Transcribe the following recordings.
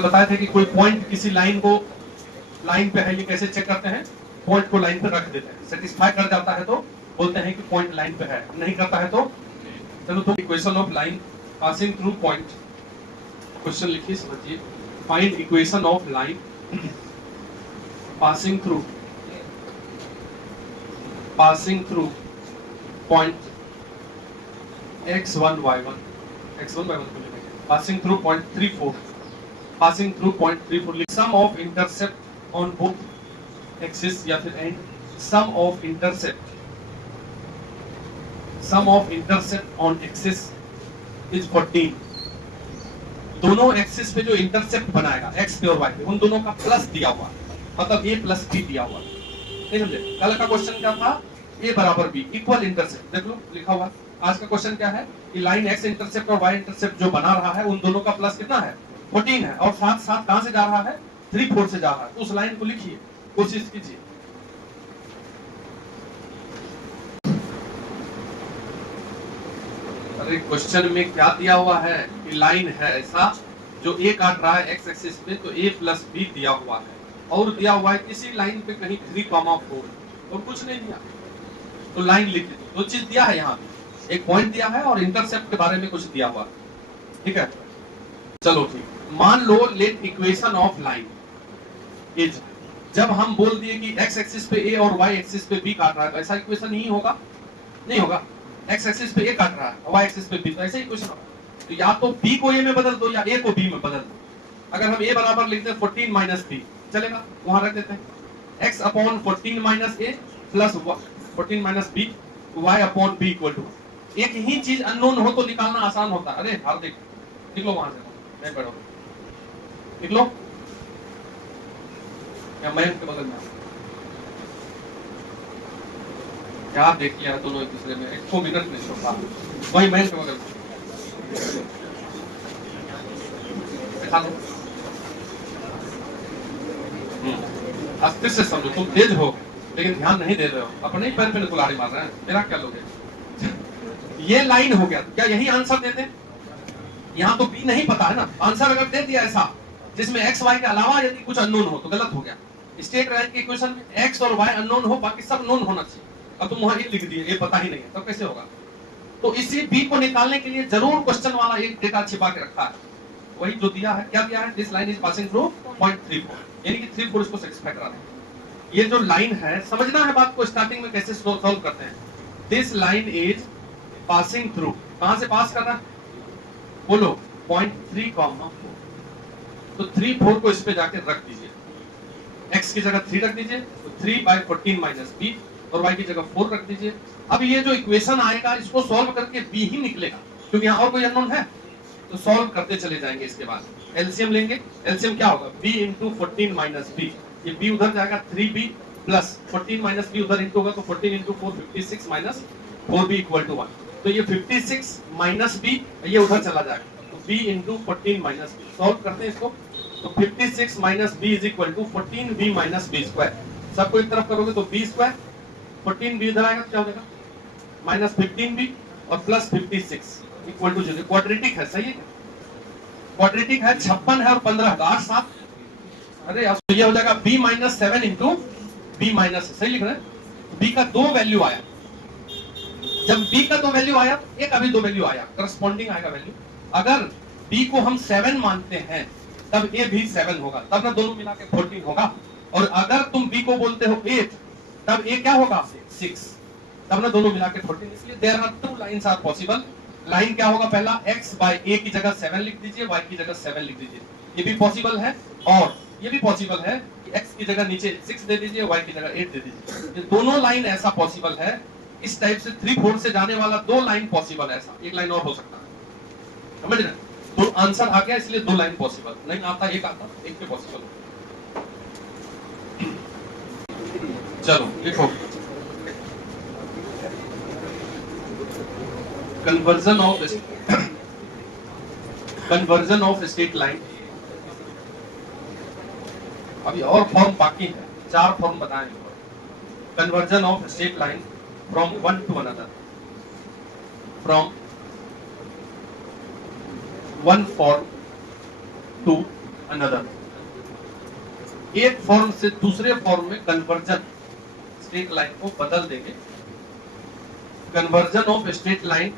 कल बताए थे कि कोई पॉइंट किसी लाइन पे है, ये कैसे चेक करते हैं? पॉइंट को लाइन पे रख देते हैं, सेटिस्फाई कर जाता है तो बोलते हैं कि पॉइंट लाइन पे है, नहीं करता है तो चलो। तो equation of line passing through point, question लिखिए समझिए। Find equation of line passing through point x1 y1 को लिखेंगे passing through point 34 sum of intercept on both axis या फिर end sum of intercept on axis is 14। दोनों axis पे जो intercept बनाएगा x पे और y पे, उन दोनों का प्लस दिया हुआ, मतलब a प्लस b दिया हुआ। नहीं समझे? कल का क्वेश्चन क्या था? a बराबर b इक्वल इंटरसेप्ट, देख लो लिखा हुआ। आज का क्वेश्चन क्या है कि लाइन x इंटरसेप्ट और y इंटरसेप्ट जो बना रहा है, उन दोनों का प्लस कितना है? 14 है, और साथ साथ कहां से जा रहा है? 3-4 से जा रहा है। उस लाइन को लिखिए, कोशिश कीजिए। अरे क्वेश्चन में क्या दिया हुआ है कि लाइन है ऐसा जो a काट रहा है x एक्सिस पे, तो a प्लस b दिया हुआ है, और दिया हुआ है किसी लाइन पे कहीं 3,4 और कुछ नहीं दिया, तो लाइन लिख दीजिए। दो चीज दिया है यहाँ पे, एक पॉइंट दिया है और इंटरसेप्ट के बारे में कुछ दिया हुआ, ठीक है? चलो ठीक, मान लो let equation of line is, जब हम बोल दिए कि x एक्सिस पे a और y एक्सिस पे b काट रहा है, तो ऐसा इक्वेशन ही होगा? नहीं होगा। x एक्सिस पे a काट रहा है, y एक्सिस पे b, तो ऐसा इक्वेशन होगा। तो या तो b को a में बदल दो या a को b में बदल दो। अगर हम a बराबर लिखते हैं 14 माइनस b, चलेगा, वहां रख देते हैं x upon 14 minus a plus 14 minus b y upon b equal to, एक ही चीज अननोन हो तो निकालना आसान होता है। अरे हार्दिक निकलो वहां से, नहीं पढ़ो, निकलो, या मैं के बगल में क्या देख लिया दोनों एक दूसरे में, एक दो मिनट नहीं छोड़ा, वही मैं के बगल में दिखा दो। अस्थिर से समझो, तुम तेज हो लेकिन ध्यान नहीं दे रहे हो, अपने ही पैर पे कुल्हाड़ी मार रहे हैं, मेरा क्या लोगे? ये लाइन हो गया, क्या यही आंसर देते? यहाँ तो बी नहीं पता है ना, आंसर अगर दे दिया ऐसा जिसमें एक्स वाई के अलावा यदि कुछ अननोन हो तो गलत हो गया। स्टेट लाइन के इक्वेशन में एक्स और वाई अननोन हो, बाकी सब नोन होना चाहिए। अब तुम वहां लिख दिए ये पता ही नहीं है, तब कैसे होगा? तो इसी बी को निकालने के लिए जरूर क्वेश्चन वाला एक डेटा छिपा के रखा है, वही जो दिया है। क्या दिया है? This line is passing through point 34, यानी कि 34 इसको सेटिस्फाई करा दें। ये जो लाइन है, समझना है बात को, स्टार्टिंग में कैसे सॉल्व करते हैं। This line is passing through, कहां से पास कर रहा है? बोलो, पॉइंट 3,4। तो 3-4 को इस पे जाके रख दीजिए, x की जगह 3 रख दीजिए, तो 3/14 माइनस b, और y की जगह 4 रख दीजिए। अब ये जो इक्वेशन आएगा इसको सॉल्व करके b ही निकलेगा, क्योंकि यहाँ और कोई अननोन है, तो सॉल्व करते चले जाएंगे। इसके बाद एलसीएम लेंगे, एलसीएम क्या होगा? b इंटू 14 माइनस b, ये b उधर जाएगा 3b प्लस 14 माइनस b उधर इंटू होगा, तो 14 into 4 56 minus 4b equal to 1। तो ये 56 माइनस b ये उधर चला जाएगा, तो b into 14 minus b। Solve करते हैं इसको, तो 56 minus b is equal to 14b minus b square. सबको एक तरफ करोगे तो b स्क्वायर, 14b इधर आएगा तो क्या हो जाएगा? माइनस 15b और प्लस 56 इक्वल टू 0। क्वाड्रेटिक है, सही है क्या? क्वाड्रेटिक है, 56 है और 15 का 8 7। अरे यार, तो ये हो जाएगा b minus 7 into b minus, सही लिख रहे हैं? b का 2 वैल्यू आया, जब b का 2 वैल्यू आया, एक अभी 2 वैल्यू आया, करस्पॉन्डिंग आएगा वैल्यू। अगर b को हम 7 मानते हैं तब a भी 7 होगा, तब ना दोनों मिला के 14 होगा। और अगर तुम b को बोलते हो 8 तब a क्या होगा? 6, तब ना दोनों मिला के 14। इसलिए there are 2 lines are possible. Line क्या होगा? पहला x बाय a की जगह 7 लिख दीजिए, y की जगह 7 लिख दीजिए, ये भी पॉसिबल है। और ये भी पॉसिबल है कि x की जगह नीचे 6 दे दीजिए, y की जगह 8 दे दीजिए। ये दोनों लाइन ऐसा पॉसिबल है। इस टाइप से 3-4 से जाने वाला 2 लाइन पॉसिबल है, ऐसा एक लाइन और हो सकता है, समझ रहे? तो आंसर आ गया, इसलिए 2 लाइन पॉसिबल नहीं आता, एक आता, एक पे पॉसिबल। चलो लिखो, कन्वर्जन ऑफ स्टेट लाइन। अभी और फॉर्म बाकी है, 4 फॉर्म बताएंगे। Conversion of state line from one two another, from one form to another. एक फॉर्म से दूसरे फॉर्म में कन्वर्जन, स्ट्रेट लाइन को बदल देंगे। कन्वर्जन ऑफ स्ट्रेट लाइन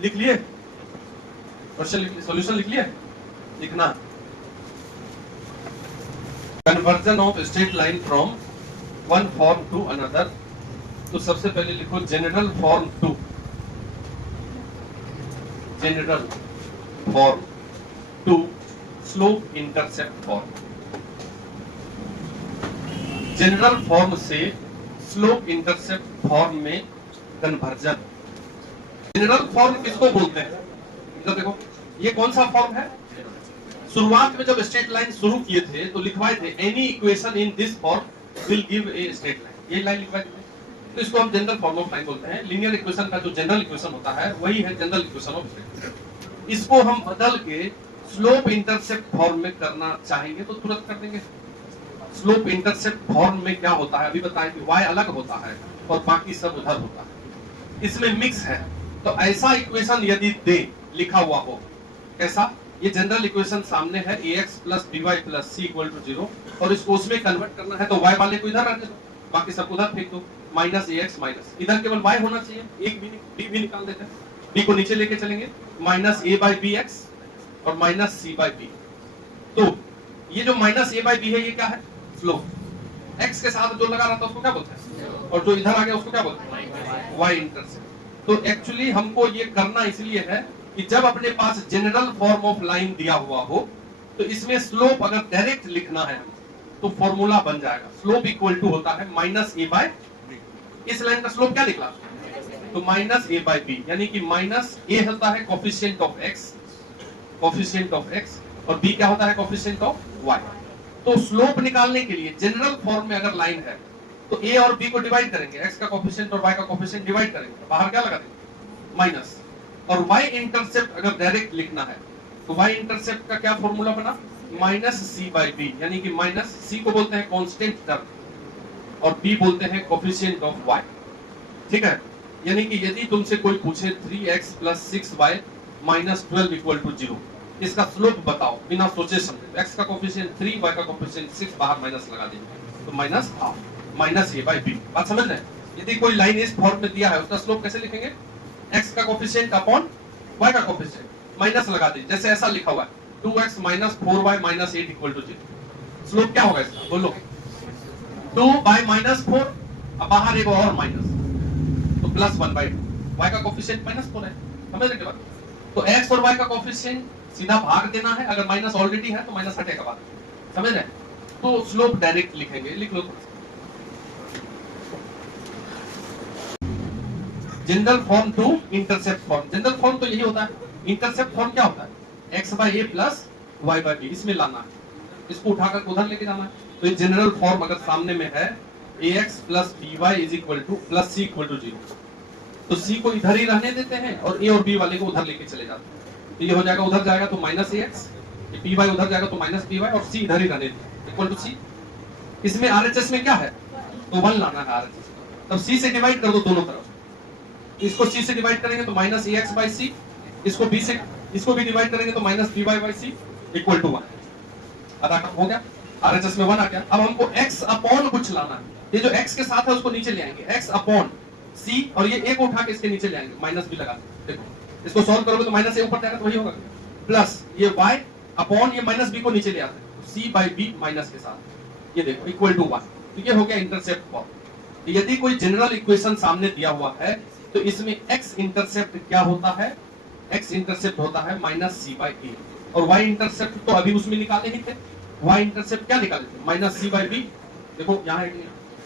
लिख लिए, क्वेश्चन लिख लिए, सॉल्यूशन लिख लिए, लिखना। Conversion of straight line from one form to another. तो सबसे पहले लिखो general form to, general form to slope intercept form. General form से स्लोप इंटरसेप्ट फॉर्म में कन्वर्जन। जनरल फॉर्म किसको बोलते हैं? तो देखो ये कौन सा फॉर्म है? शुरुआत में जब स्ट्रेट लाइन शुरू किए थे तो लिखवाए थे any equation in this form will give a straight line, ये लाइन लिखवाए थे। तो इसको हम जनरल फॉर्म ऑफ लाइन बोलते हैं। लीनियर इक्वेशन का जो जनरल इक्वेशन होता है वही है जनरल इक्वेशन ऑफ स्ट्रेट। इसको हम बदल के स्लोप इंटरसेप्ट फॉर्म में करना चाहेंगे तो तुरंत कर देंगे। स्लोप इंटरसेप्ट फॉर्म में क्या होता है अभी बताएं कि y अलग होता है और बाकी सब उधर होता है, इसमें मिक्स है। तो ऐसा इक्वेशन यदि दे लिखा हुआ हो, कैसा? ये जनरल इक्वेशन सामने है ax plus by plus c equal to 0 और इसको उसमें कन्वर्ट करना है तो y वाले को इधर रखने दो, बाकी सब उधर फेंक दो। माइनस ax माइनस, इधर केवल y होना चाहिए, एक b भी निकाल देते हैं, b को नीचे लेके चलेंगे, माइनस a बाई bx और माइनस c बाई b। तो ये जो माइनस a बाई b है ये क्या है? स्लोप। x के साथ जो लगा रहता है उसको क्या बोलते हैं? और जो इधर आ गया उसको क्या बोलते हैं? y intercept. तो एक्चुअली हमको ये करना इसलिए है कि जब अपने पास जनरल फॉर्म ऑफ लाइन दिया हुआ हो तो इसमें स्लोप अगर डायरेक्ट लिखना है तो फॉर्मूला बन जाएगा, स्लोप इक्वल टू होता है माइनस a बाय b। इस लाइन का स्लोप क्या निकला? तो माइनस a बाय b, यानी कि माइनस a होता है coefficient of x, coefficient of x, और b क्या होता है? Coefficient of y। तो स्लोप निकालने के लिए जनरल फॉर्म में अगर लाइन है तो a और b को डिवाइड करेंगे, x का कोफिशिएंट और y का कोफिशिएंट डिवाइड करेंगे, तो बाहर क्या लगा देंगे? माइनस। और y इंटरसेप्ट अगर डायरेक्ट लिखना है तो y इंटरसेप्ट का क्या फॉर्मूला बना? माइनस c बाई b, यानी कि माइनस c को बोलते हैं कांस्टेंट टर्म और b बोलते हैं कोफिशिएंट ऑफ y। ठीक है, यानी कि यदि तुमसे कोई पूछे 3x plus 6y minus 12 equal to 0, इसका स्लोप बताओ बिना सोचे समझे। x का कोफिशिएंट 3, y का कोफिशिएंट 6, बाहर माइनस लगा देंगे तो minus half, minus a by b। बात समझ रहे हैं? यदि कोई लाइन इस फॉर्म में दिया है उसका स्लोप कैसे लिखेंगे? x का कोफिशिएंट अपॉन y का कोफिशिएंट, माइनस लगा दीजिए, जैसे ऐसा लिखा हुआ है 2x minus 4y minus 8 equal to 0। Slope क्या होगा इसका? बोलो। 2 बाय माइनस 4, अब बाहर एक और माइनस, तो प्लस 1 बाय 2, y का कोफिशिएंट माइनस 4 है। समझ रहे क्या बात? तो x और y का कोफिशिएंट सीधा भाग देना है, अगर माइनस ऑलरेडी है तो माइनस हटेगा बाद। समझ रहे? तो स्लोप डायरेक्ट लिखेंगे, लिख लो। General form to intercept form. General form तो यही होता है, इंटरसेप्ट फॉर्म क्या होता है? x by a plus y by b, इसमें लाना है, इसको उठाकर उधर लेके जाना है। तो ये जनरल फॉर्म अगर सामने में है ax plus by is equal to plus c equal to 0, तो c को इधर ही रहने देते हैं और a और b वाले को उधर लेके चले जाते हैं। तो ये हो जाएगा, उधर जाएगा तो माइनस ax, ये by उधर जाएगा तो माइनस by और c इधर ही रहने देते इक्वल टू c। इसमें RHS में क्या है? तो 1 लाना है RHS, तब c से डिवाइड कर दो दोनों तरफ। इसको c से डिवाइड करेंगे तो माइनस ax बाई c, इसको b से, इसको भी डिवाइड करेंगे तो minus by by c equal to 1। आधा कम हो गया, RHS में 1 आ गया। अब हमको x अपॉन कुछ लाना है, ये जो x के साथ है उसको नीचे ले आएंगे, x अपॉन c, और ये a को उठा के इसके नीचे ले आएंगे, माइनस भी लगा देंगे। देखो इसको सॉल्व करोगे तो माइनस a ऊपर जाएगा तो वही होगा, प्लस ये y अपॉन ये माइनस b को नीचे ले आते हैं, c बाई b माइनस के साथ, ये देखो इक्वल टू 1। तो ये हो गया इंटरसेप्ट फॉर्म। तो यदि कोई जनरल इक्वेशन सामने दिया हुआ है तो इसमें x इंटरसेप्ट क्या होता है? x इंटरसेप्ट होता है माइनस c बाई a, और y इंटरसेप्ट तो अभी उसमें निकाले ही थे, y इंटरसेप्ट क्या निकाले थे? Minus c by b। देखो यहाँ है,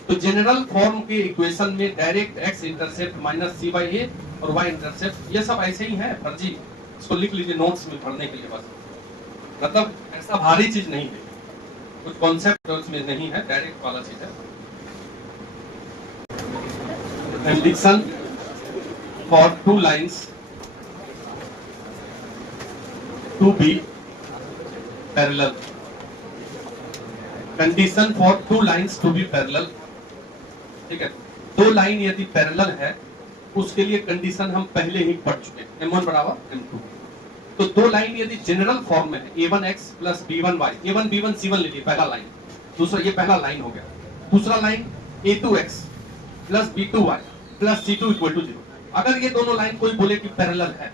तो जनरल फॉर्म के इक्वेशन में direct x intercept minus c by a और y इंटरसेप्ट, ये सब ऐसे ही है फर्जी, इसको लिख लीजिए नोट्स में पढ़ने के लिए बस। मतलब ऐसा भारी चीज नहीं है, कुछ कॉन्सेप्ट उसमें नहीं है, डायरेक्ट वाला चीज है। Condition for two lines to be parallel, condition for two lines to be parallel। ठीक है, दो लाइन यदि पैरेलल है उसके लिए कंडीशन हम पहले ही पढ़ चुके हैं, m1 बराबर m2। तो दो लाइन यदि जनरल फॉर्म में है a1x plus b1y, a1 b1 c1 लीजिए पहला लाइन, दूसरा ये पहला लाइन हो गया, दूसरा line a2x plus b2y plus c2 equal to 0। अगर ये दोनों लाइन कोई बोले कि पैरेलल है,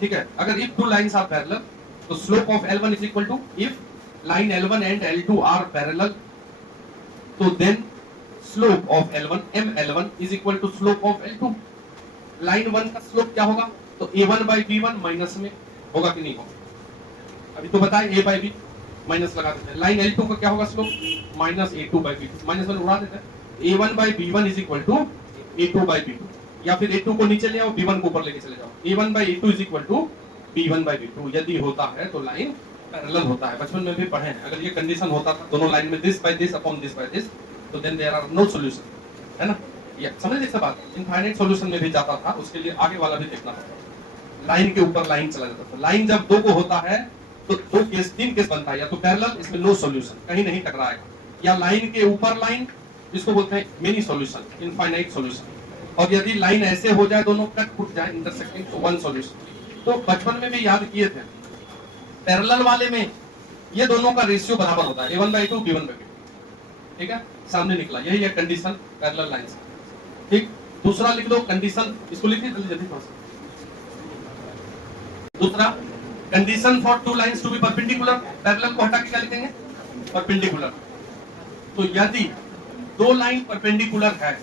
ठीक है, अगर if two lines are parallel तो slope of L1 is equal to, if line L1 and L2 are parallel तो then slope of L1 ML1 is equal to slope of L2। Line 1 का slope क्या होगा, तो a1 by b1 minus में होगा कि नहीं होगा, अभी तो बताए a by b माइनस लगा देते हैं। लाइन L2 का क्या होगा slope, minus a2 by b2, minus 1 उड़ा देते हैं, a1 by b1 is equal to a2 by b2, या फिर a2 को नीचे ले आओ b1 को ऊपर लेके चले जाओ, a1 by a2 is equal to b1 by b2। यदि होता है तो लाइन पैरेलल होता है, बचपन में भी पढ़े हैं। अगर ये कंडीशन होता था दोनों लाइन में this by this upon this by this, तो then there are no solution, है ना। ये समझ लीजिए बात, इनफाइनाइट सॉल्यूशन में भी जाता था, उसके लिए आगे वाला भी देखना पड़ता, लाइन के ऊपर लाइन चला जाता था। लाइन जब दो को होता है तो दो केस, तीन केस बनता है, या तो पैरेलल, इसमें नो सॉल्यूशन, कहीं नहीं टकराएगा, या लाइन के ऊपर लाइन, इसको बोलते हैं मेनी सॉल्यूशन, इनफाइनाइट सॉल्यूशन। और यदि लाइन ऐसे हो जाए, दोनों कट फुट जाए इंटरसेक्टिंग, तो वन सॉल्यूशन। तो बचपन में भी याद किए थे, पैरेलल वाले में ये दोनों का रेशियो बराबर होता है, a1 by 2 b1 by 2, ठीक है, सामने निकला, यही है कंडीशन पैरेलल लाइन से, ठीक। दूसरा लिख दो कंडीशन, इसको लिखिए जल्दी जल्दी थोड़ा सा। दूसरा condition for two lines to be perpendicular, parallel को हटा के क्या लिखेंगे, परपेंडिकुलर। तो यदि दो लाइन परपेंडिकुलर है,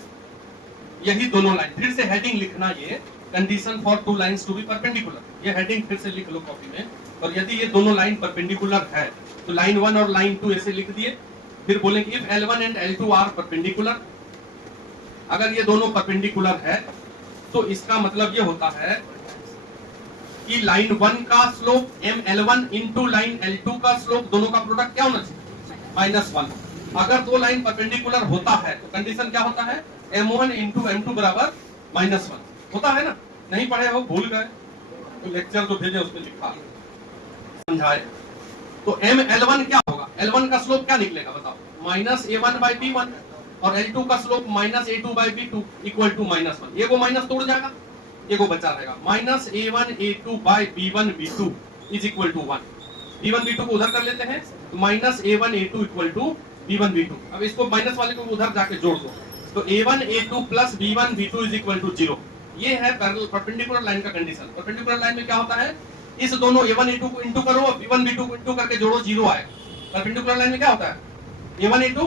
यही दोनों लाइन, फिर से हेडिंग लिखना, ये condition for two lines to be perpendicular, ये हेडिंग फिर से लिख लो कॉपी में। और यदि ये दोनों लाइन परपेंडिकुलर है तो लाइन 1 और लाइन 2 ऐसे लिख दिए, फिर बोलेंगे if L1 and L2 are perpendicular. अगर ये दोनों परपेंडिकुलर है तो इसका मतलब ये होता है कि लाइन 1 का slope ML1 into line L2 का स्लोप, दोनों का प्रोडक्ट क्या होना चाहिए, -1। अगर दो लाइन परपेंडिकुलर होता है तो कंडीशन क्या होता है, M1 इंटू M2 बराबर -1 होता है ना। नहीं पढ़े हो, भूल गए, तो लेक्चर जो भेजे उसमें लिखा समझाए। तो ML1 क्या होगा, L1 का स्लोप क्या निकलेगा बताओ, -a1 by b1, और L2 का slope -a2 by b2 equal to -1। ये को माइनस तोड़ जाएगा, ये को बचा रहेगा, -a1 a2 by b1 b2 is equal to 1। b1 b2 को उधर कर लेते हैं, तो -a1 a2 equal to b1 b2। अब इसको माइनस वाले को उधर जाके जोड़ दो, तो a1 a2 plus b1 b2 is equal to 0। ये है पैरेलल परपेंडिकुलर लाइन का कंडीशन। परपेंडिकुलर लाइन में क्या होता है, इस दोनों a1 a2 को इंटू करो, b1 b2 को इंटू करके जोड़ो, 0 आएगा। परपेंडिकुलर लाइन में क्या होता है, a1 a2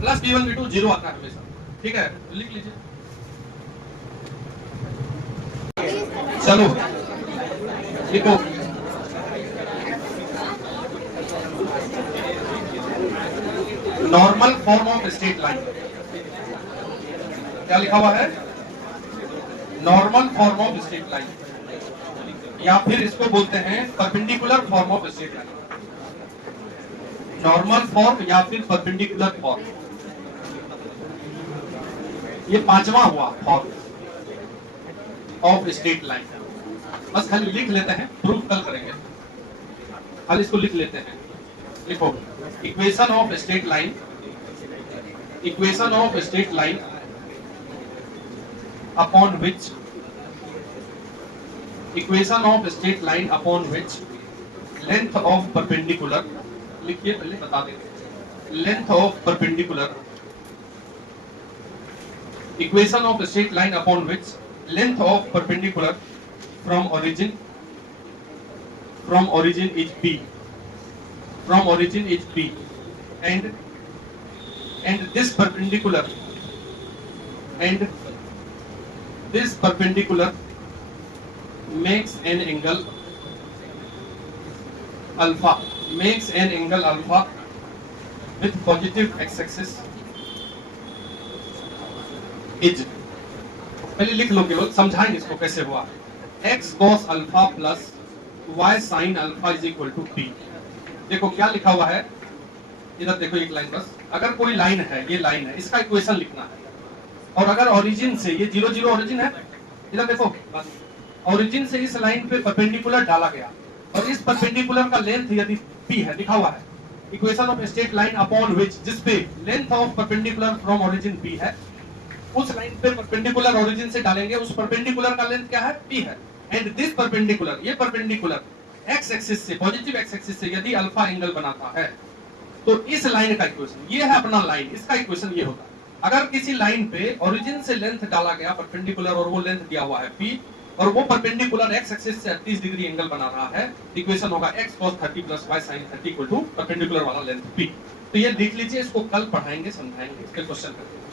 plus b1 b2 0 आता है हमेशा, ठीक है, तो लिख लीजिए। चलो लिखो, normal form of straight line, क्या लिखा हुआ है, normal form of straight line, या फिर इसको बोलते हैं perpendicular form of straight line. Normal form या फिर परपेंडिकुलर फॉर्म, ये पांचवा हुआ फॉर्म ऑफ स्ट्रेट लाइन। बस खाली लिख लेते हैं, प्रूफ कल करेंगे, खाली इसको लिख लेते हैं। लिखो, equation of straight line, equation of straight line upon which, equation of straight line upon which length of perpendicular, लिखिए पहले बता देंगे, length of perpendicular, equation of straight line upon which length of perpendicular from origin is p, from origin is p, and this perpendicular makes an angle alpha, with positive x-axis is, पहले लिख लो, केवल समझाएंगे इसको कैसे हुआ। x cos alpha plus y sin alpha is equal to p। देखो क्या लिखा हुआ है, इधर देखो एक लाइन बस, अगर कोई लाइन है, ये लाइन है, इसका इक्वेशन लिखना है, और अगर ओरिजिन से, ये 0 0 ओरिजिन है, इधर देखो बस, ओरिजिन से इस लाइन पे परपेंडिकुलर डाला गया, और इस परपेंडिकुलर का लेंथ यदि p है, लिखा हुआ है equation of straight line upon which, जिसपे length of perpendicular from origin p है, उस लाइन पे परपेंडिकुलर ओरिजिन से डालेंगे, उस परपेंडिकुलर का लेंथ क्या है, p है, एंड दिस परपेंडिकुलर, ये परपेंडिकुलर एक्स एक्सिस से, पॉजिटिव एक्स एक्सिस से यदि अल्फा एंगल बनाता है तो इस लाइन का इक्वेशन ये है अपना लाइन, इसका इक्वेशन ये होता है। अगर किसी लाइन पे ओरिजिन से लेंथ डाला गया परपेंडिकुलर और वो लेंथ दिया हुआ है p और वो परपेंडिकुलर x एक्सिस से 38 डिग्री एंगल बना रहा है, इक्वेशन होगा x cos 30 plus y sin 30 equal to perpendicular वाला लेंथ p। तो ये देख लीजिए, इसको कल पढ़ाएंगे, समझाएंगे, इसके क्वेश्चन करके।